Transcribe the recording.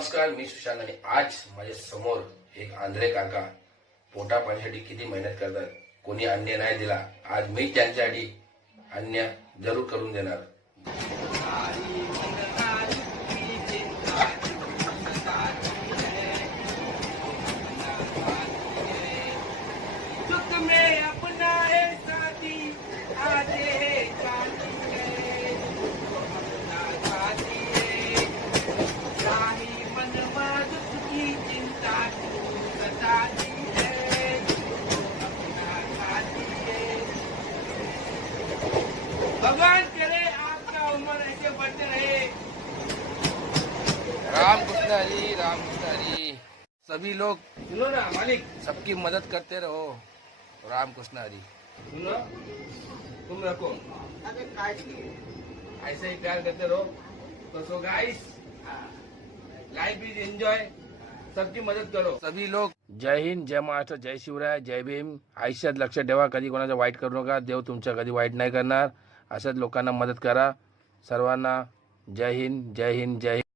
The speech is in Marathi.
नमस्कार, मी सुशांत आणि आज माझ्या समोर एक आंध्रे काका पोटा पाण्यासाठी किती मेहनत करतात. कोणी अन्य नाही दिला, आज मी त्यांच्यासाठी अन्य जरूर करून देणार. भगवान करे आपका उम्र ऐसे बढ़ते रहे। राम कृष्ण हरी, राम कृष्ण हरी. सभी लोग सुनो ना मालिक, सबकी मदद करते रहो. राम कृष्ण हरी. सुनो, तुम रखो, ऐसे ही प्यार करते रहो. तो so guys, life is enjoy, सबकी मदद करो. सभी लोग जय हिंद, जय महाराष्ट्र, जय शिवराय, जय भीम. आयुष्यात लक्षात ठेवा, कधी कोणाचं वाईट करू नका. देव तुमच्या कधी वाईट नाही करणार. अशाच लोकांना मदत करा. सर्वांना जय हिंद, जय हिंद, जय हिंद.